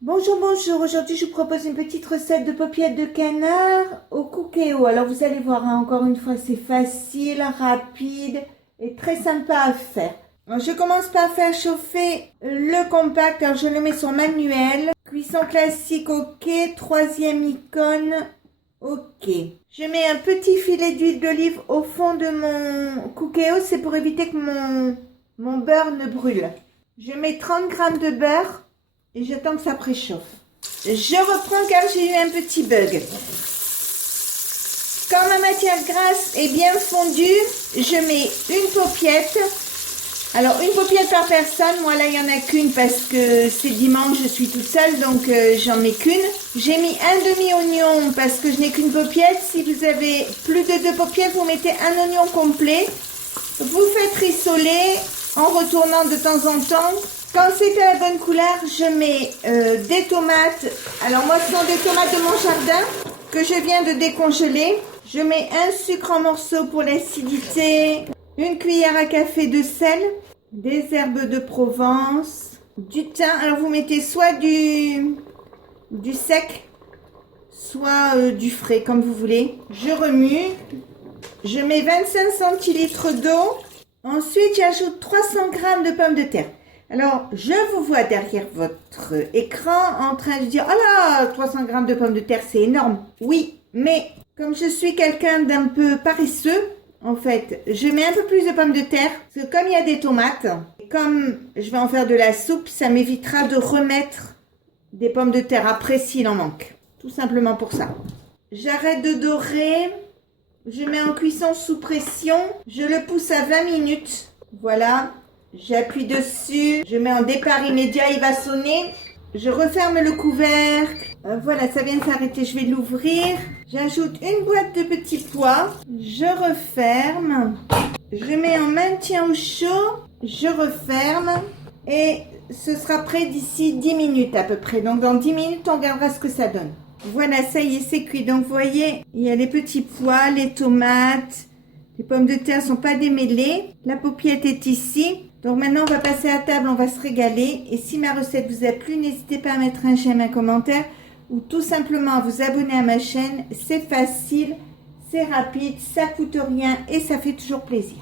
Bonjour, bonjour. Aujourd'hui, je vous propose une petite recette de paupiètes de canard au cookéo. Alors, vous allez voir, hein, encore une fois, c'est facile, rapide et très sympa à faire. Alors, je commence par faire chauffer le compact. Alors, je le mets sur manuel. Cuisson classique, ok. Troisième icône, ok. Je mets un petit filet d'huile d'olive au fond de mon cookéo. C'est pour éviter que mon beurre ne brûle. Je mets 30 g de beurre. Et j'attends que ça préchauffe. Je reprends car j'ai eu un petit bug. Quand ma matière grasse est bien fondue, je mets une paupiette. Alors une paupiette par personne. Moi là il n'y en a qu'une parce que c'est dimanche, je suis toute seule, donc j'en mets qu'une. J'ai mis un demi-oignon parce que je n'ai qu'une paupiette. Si vous avez plus de 2 paupiètes, vous mettez un oignon complet. Vous faites rissoler en retournant de temps en temps. Quand c'est à la bonne couleur, je mets des tomates. Alors moi, ce sont des tomates de mon jardin que je viens de décongeler. Je mets un sucre en morceaux pour l'acidité, une cuillère à café de sel, des herbes de Provence, du thym. Alors vous mettez soit du sec, soit du frais, comme vous voulez. Je remue. Je mets 25 centilitres d'eau. Ensuite, j'ajoute 300 g de pommes de terre. Alors, je vous vois derrière votre écran en train de dire « Oh là, 300 g de pommes de terre, c'est énorme !» Oui, mais comme je suis quelqu'un d'un peu paresseux, en fait, je mets un peu plus de pommes de terre. Parce que comme il y a des tomates, comme je vais en faire de la soupe, ça m'évitera de remettre des pommes de terre après s'il en manque. Tout simplement pour ça. J'arrête de dorer. Je mets en cuisson sous pression. Je le pousse à 20 minutes. Voilà. J'appuie dessus, je mets en départ immédiat, il va sonner. Je referme le couvercle. Voilà, ça vient de s'arrêter, je vais l'ouvrir. J'ajoute une boîte de petits pois. Je referme. Je mets en maintien au chaud. Je referme. Et ce sera prêt d'ici 10 minutes à peu près. Donc dans 10 minutes, on regardera ce que ça donne. Voilà, ça y est, c'est cuit. Donc vous voyez, il y a les petits pois, les tomates. Les pommes de terre ne sont pas démêlées. La paupiette est ici. Donc maintenant, on va passer à table, on va se régaler. Et si ma recette vous a plu, n'hésitez pas à mettre un j'aime, un commentaire ou tout simplement à vous abonner à ma chaîne. C'est facile, c'est rapide, ça coûte rien et ça fait toujours plaisir.